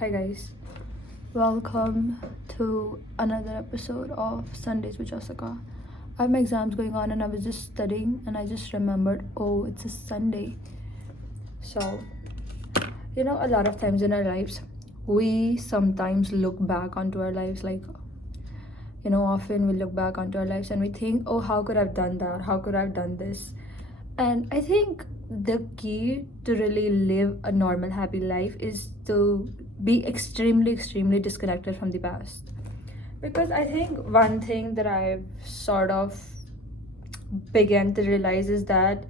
Hi guys, welcome to another episode of Sundays with Jessica. I have my exams going on and I was just studying and I just remembered, oh, it's a Sunday. So, a lot of times in our lives, we sometimes look back onto our lives often we look back onto our lives and we think, oh, how could I've done that? How could I've done this? And I think the key to really live a normal, happy life is to be extremely, extremely disconnected from the past. Because I think one thing that I've sort of began to realize is that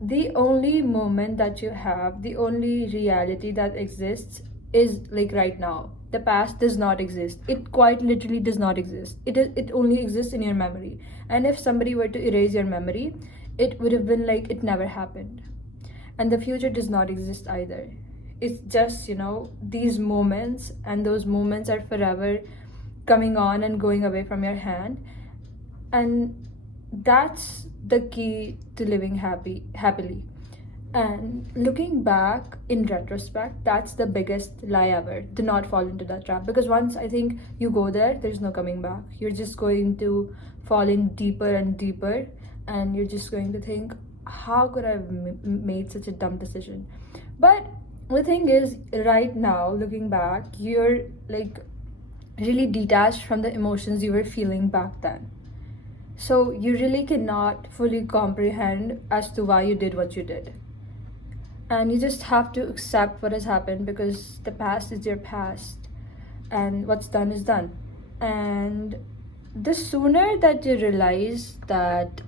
the only moment that you have, the only reality that exists is like right now. The past does not exist. It quite literally does not exist. It only exists in your memory. And if somebody were to erase your memory, it would have been like it never happened. And the future does not exist either. It's just, these moments, and those moments are forever coming on and going away from your hand. And that's the key to living happily. And looking back in retrospect, that's the biggest lie ever. Do not fall into that trap, because once I think you go there, there's no coming back. You're just going to fall in deeper and deeper, and you're just going to think, how could I have made such a dumb decision? But the thing is, right now, looking back, you're like really detached from the emotions you were feeling back then. So you really cannot fully comprehend as to why you did what you did. And you just have to accept what has happened, because the past is your past and what's done is done. And the sooner that you realize that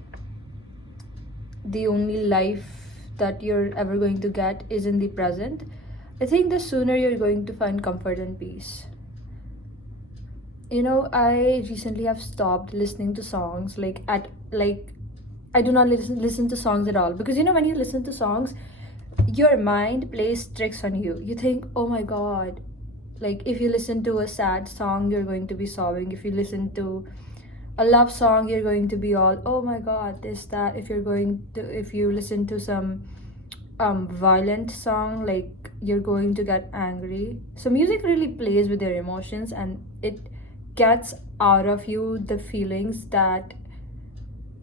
the only life that you're ever going to get is in the present, I think the sooner you're going to find comfort and peace. I recently have stopped listening to songs I do not listen to songs at all, because when you listen to songs, your mind plays tricks on you. You think, oh my god, like if you listen to a sad song, you're going to be sobbing. If you listen to a love song, you're going to be all, oh my god, this, that. If you listen to some violent song, like you're going to get angry. So music really plays with your emotions, and it gets out of you the feelings that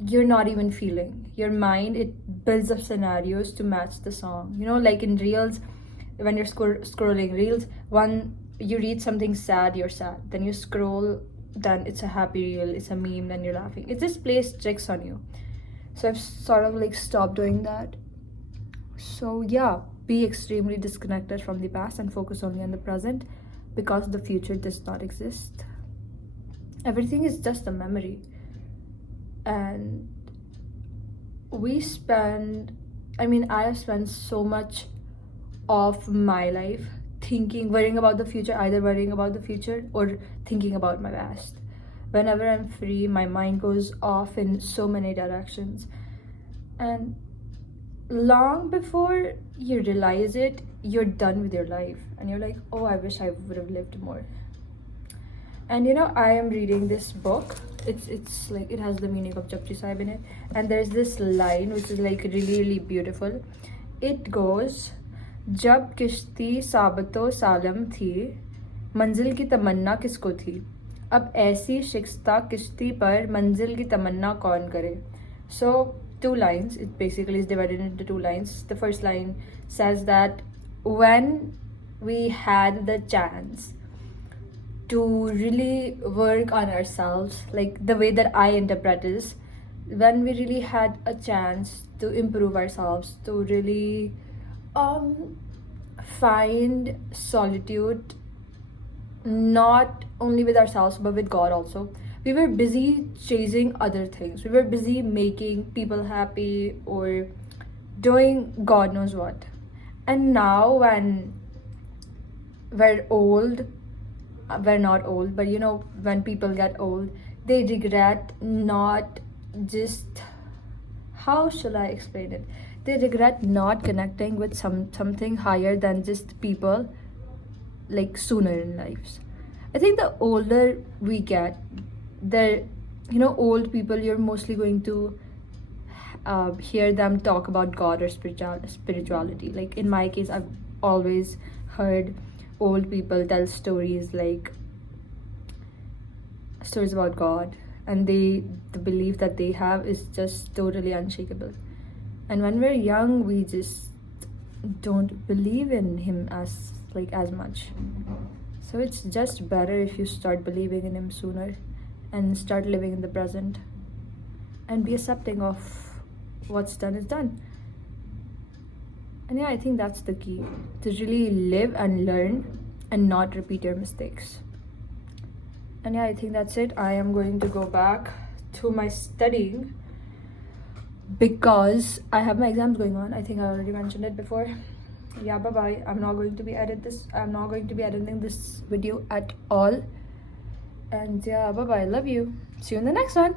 you're not even feeling. Your mind, it builds up scenarios to match the song. Like in reels, when you're scrolling reels, one you read something sad, you're sad. Then you scroll, then it's a happy reel, it's a meme, then you're laughing. It just plays tricks on you. So I've sort of like stopped doing that. So yeah, be extremely disconnected from the past and focus only on the present, because the future does not exist. Everything is just a memory. And I have spent so much of my life worrying about the future, either worrying about the future or thinking about my past. Whenever I'm free, my mind goes off in so many directions. And long before you realize it, you're done with your life. And you're like, oh, I wish I would have lived more. And I am reading this book. It's like, it has the meaning of Japji Sahib in it. And there's this line which is like really, really beautiful. It goes, जब किश्ती साबतो सालम थी, मंजिल की तमन्ना किसको थी, अब ऐसी शिकस्ता किश्ती पर मंजिल की तमन्ना कौन करे. So 2 lines, it basically is divided into 2 lines. The first line says that when we had the chance to really work on ourselves, like the way that I interpret is, when we really had a chance to improve ourselves, to really find solitude, not only with ourselves but with God also. We were busy chasing other things. We were busy making people happy or doing God knows what. And now when we're old, we're not old, but when people get old, they regret not just, how shall I explain it? They regret not connecting with something higher than just people, like sooner in lives. I think the older we get, the old people, you're mostly going to hear them talk about God or spirituality. Like in my case, I've always heard, old people tell stories like stories about God, and the belief that they have is just totally unshakable. And when we're young, we just don't believe in him as much. So it's just better if you start believing in him sooner and start living in the present and be accepting of what's done is done. And yeah, I think that's the key, to really live and learn and not repeat your mistakes. And yeah, I think that's it. I am going to go back to my studying because I have my exams going on. I think I already mentioned it before. Yeah, bye bye. I'm not going to be editing this video at all. And yeah, bye bye. Love you. See you in the next one.